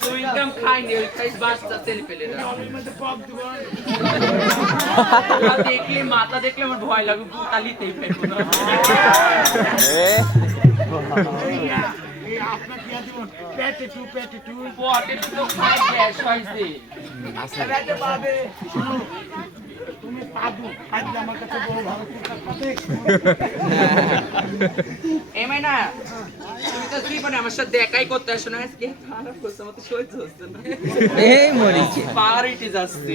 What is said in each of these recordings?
সুইংগাম খাইনি, ওই খাই বাচ্চা ছেলে পেলে দেখলে মাথা দেখলে আমার ভয় লাগে, তালিতেই ফেলবো না। তুমি পাদু আজকে আমার কাছে বড় ভালো এমআই না, তুমি তো জীবনে আমার সাথে দেখাই করতে আসো না, আজকে খারাপ করছে, আমার তো সহ্য হচ্ছে না। এই মরিছি পাওয়ারিটি যাচ্ছে।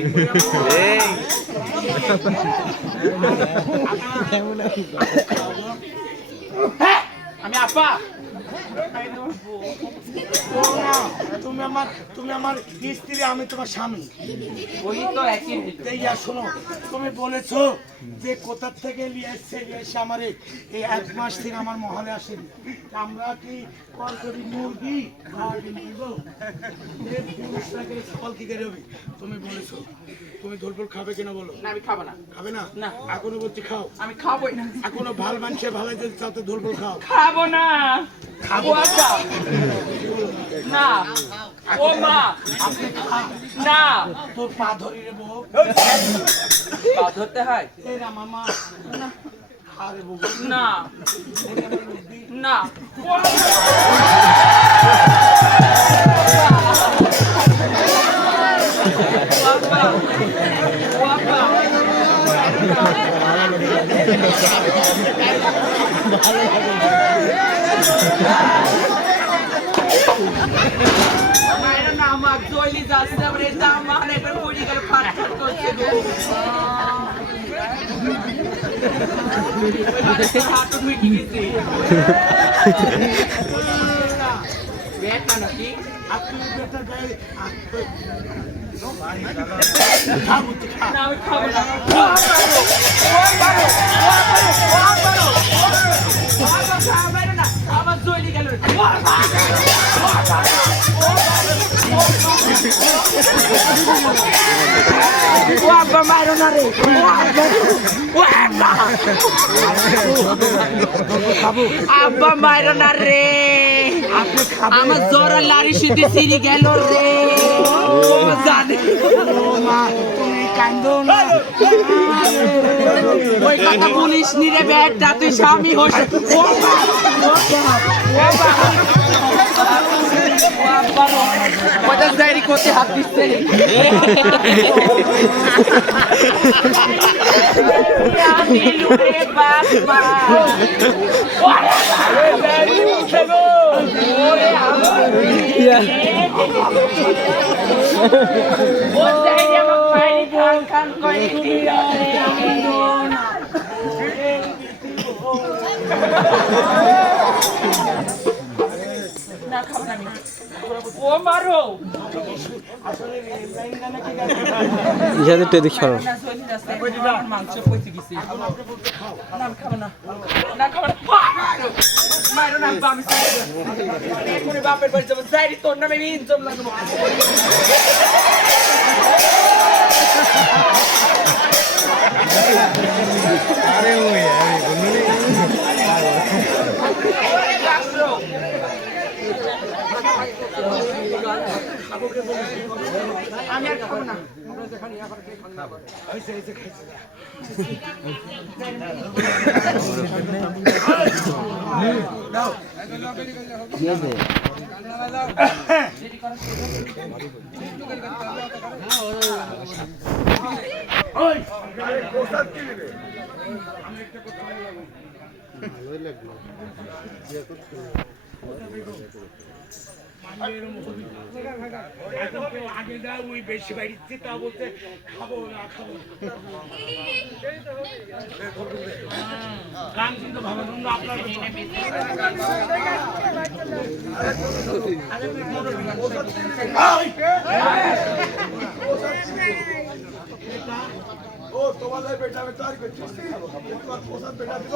আমি আপা, তুমি আমার স্ত্রী, আমি তোমার স্বামী। ওই তো একই। শোনো, তুমি বলেছো যে কোথা থেকে নিয়ে এসে আমার এই 1 মাস থেকে আমার মহলে আসেনি। আমরা কি কল করি মুরগি ফল কি করে হবে? তুমি বলেছো তুমি ঝোলফোল খাবে কিনা বলো? না আমি খাবো না। খাবে না? না। এখনো বলছি খাও। আমি খাবোই না। এখনো ভাল মানুষের ভালো যদি চাও তো ঝোলফোল খাও। খাবো না। খাবো না। ও মা, না। তোর পা ধরি রে বউ। পা ধরতে হয়? এই রে মামা। না। আরে বউ। না। না। আমার জয়লি যাচ্ছে, আমার এই দাম মানে একবার পড়ে গেল, ফাট ফাট করছে গো। হাঁটু মিটি গেছে। বেটা নাকি? আপনি বেটার গায়ে না আমি খাবো না। আমার জয়লি গেল। আব্বা মারো না রে, আব্বা মারো না রে, আমার জোরা লারি সিটি সিরি গেল রে। ও জানে তুমি কান্দো না। ওই কথা বলিস নি রে বেটা, তুই স্বামী হোস। ডায়েরি করতে হাত দিচ্ছে। ও মারো ইহাতে টেদিক সরো মাংস পচে গেছে। না আমি খাবো না, না খাবো না। মারো না, আমি এখনই বাপের বাড়ি যাবো, যাই তোর নামে আমি ইনজম লাগবো। আরে ওই আমি আর খাবো না। আগে দেয় ওই বেশি বাড়িতে তা বলতে খাবো না খাবো গান কিন্তু ভালো আপনার ও তোমাদের বেটা আমি তৈরি করছি বেটা দিব